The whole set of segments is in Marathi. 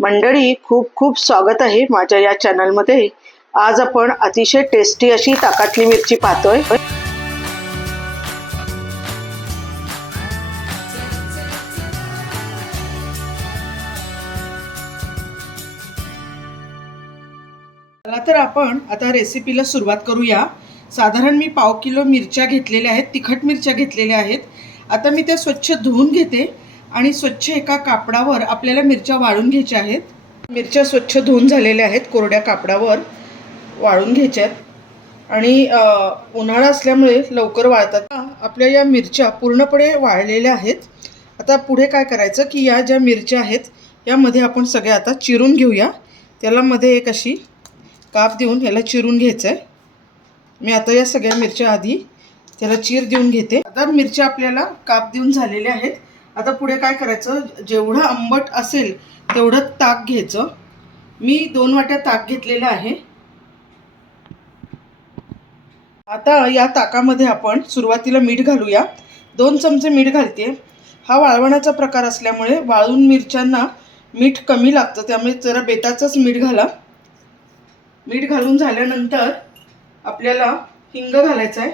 मंडळी खूप खूप स्वागत आहे माझ्या या चॅनलमध्ये आज आपण अतिशय टेस्टी अशी ताकातली मिरची पाहतोय. चला तर आपण आता रेसिपीला सुरुवात करूया. साधारण मी पाव किलो मिरच्या घेतलेल्या आहेत तिखट मिरच्या घेतलेल्या आहेत. आता मी त्या स्वच्छ धुवून घेते. आणि स्वच्छ एका कापडावर आपल्याला मिरच्या वाळून घ्यायच्या आहेत. मिरच्या स्वच्छ धुवून झालेल्या आहेत कोरड्या कापडावर वाळून घ्यायच्यात आणि उन्हाळा असल्यामुळे लवकर वाळतात. आपल्या या मिरच्या पूर्णपणे वाळलेल्या आहेत. आता पुढे काय करायचं की या ज्या मिरच्या आहेत यामध्ये आपण सगळ्या आता चिरून घेऊया. त्याला मध्ये एक अशी काप देऊन ह्याला चिरून घ्यायचं आहे मी आता या सगळ्या मिरच्या आधी त्याला चीर देऊन घेते. आता मिरच्या आपल्याला काप देऊन झालेल्या आहेत. आता पुढे काय करायचं? जेवढं आंबट असेल तेवढं ताक घ्यायचं. मी दोन वाट्या ताक घेतलेलं आहे. आता या ताकामध्ये आपण सुरुवातीला मीठ घालूया. दोन चमचे मीठ घालते. हा वाळवण्याचा प्रकार असल्यामुळे वाळून मिरच्यांना मीठ कमी लागतं. त्यामुळे जरा बेताचंच मीठ घाला. मीठ घालून झाल्यानंतर आपल्याला हिंग घालायचं आहे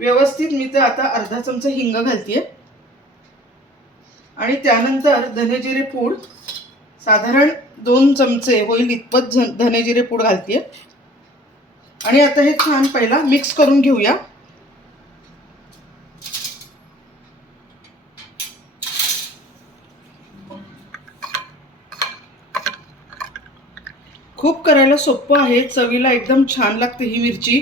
व्यवस्थित मी तर आता अर्धा चमचा हिंग घालते आणि त्यानंतर धनेजिरे पूड साधारण दोन चमचे होईल इतपत झ धनेजिरे पूड घालते आणि आता हे छान पहिला मिक्स करून घेऊया. खूप करायला सोपं आहे चवीला एकदम छान लागते ही मिरची.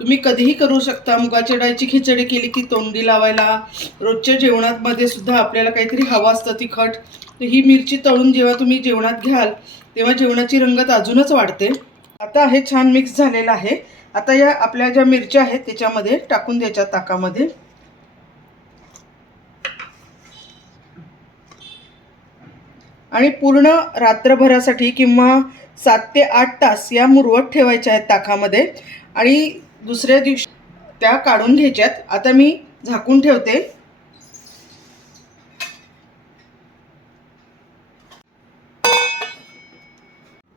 तुम्ही कधीही करू शकता. मुगाच्या डाळीची खिचडी केली की तोंडी लावायला. रोजच्या जेवणामध्ये सुद्धा आपल्याला काहीतरी हवं असतं तिखट. तर ही मिरची तळून जेव्हा तुम्ही जेवणात घ्याल तेव्हा जेवणाची रंगत अजूनच वाढते. आता हे छान मिक्स झालेलं आहे. आता या आपल्या ज्या मिरच्या आहेत त्याच्यामध्ये टाकून द्यायच्या ताकामध्ये. आणि पूर्ण रात्रभरासाठी किंवा सात ते आठ तास या मुरवत ठेवायच्या आहेत ताकामध्ये. आणि दुसऱ्या दिवशी त्या काढून घ्यायच्यात. आता मी झाकून ठेवते.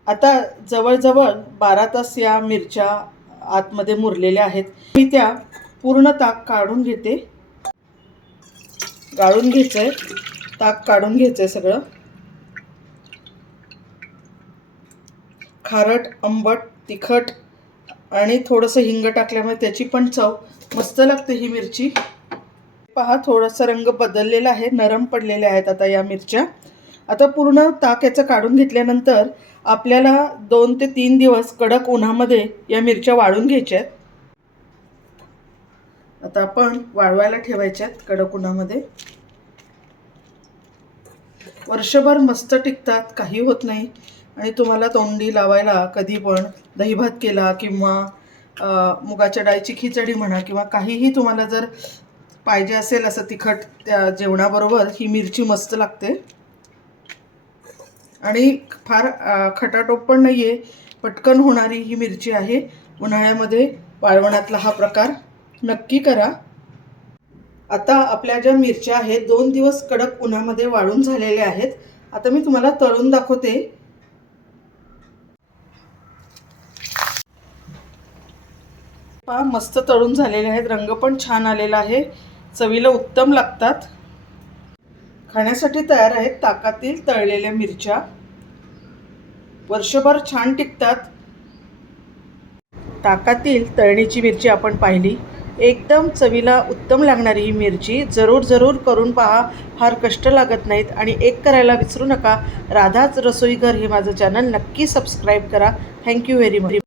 आता जवळजवळ बारा तास या मिरच्या आतमध्ये मुरलेल्या आहेत. मी त्या पूर्ण ताक काढून घेते. गाळून घ्यायचं आहे ताक काढून घ्यायचं आहे सगळं. खारट आंबट तिखट आणि थोडंसं हिंग टाकल्यामुळे त्याची पण चव मस्त लागते ही मिरची. पहा थोडासा रंग बदललेला आहे नरम पडलेल्या आहेत आता या मिरच्या. आता पूर्ण ताक याचं काढून घेतल्यानंतर आपल्याला दोन ते तीन दिवस कडक उन्हामध्ये या मिरच्या वाळून घ्यायच्या आहेत. आता आपण वाळवायला ठेवायच्यात कडक उन्हामध्ये. वर्षभर मस्त टिकतात काही होत नाही. आणि तुम्हाला तोंडी लावायला कधी पण दहीभात केला किंवा मुगाच्या डाळीची खिचडी म्हणा किंवा काहीही तुम्हाला जर पाहिजे असेल असं तिखट त्या जेवणाबरोबर ही मिरची मस्त लागते. आणि फार खटाटोप पण नाही आहे पटकन होणारी ही मिरची आहे. उन्हाळ्यामध्ये वाळवणातला हा प्रकार नक्की करा. आता आपल्या ज्या मिरच्या आहेत दोन दिवस कडक उन्हामध्ये वाळून झालेल्या आहेत. आता मी तुम्हाला तळून दाखवते. पहा मस्त तळून झालेले आहेत. रंग पण छान आलेला आहे. चवीला उत्तम लागतात. खाण्यासाठी तयार आहेत ताकातील तळलेल्या मिरच्या. वर्षभर छान टिकतात. ताकातील तळणीची मिरची आपण पाहिली. एकदम चवीला उत्तम लागणारी ही मिरची. जरूर जरूर करून पहा. फार कष्ट लागत नाहीत आणि एक करायला विसरू नका. राधाच रसोईघर हे माझं चॅनल नक्की सबस्क्राईब करा. Thank you very much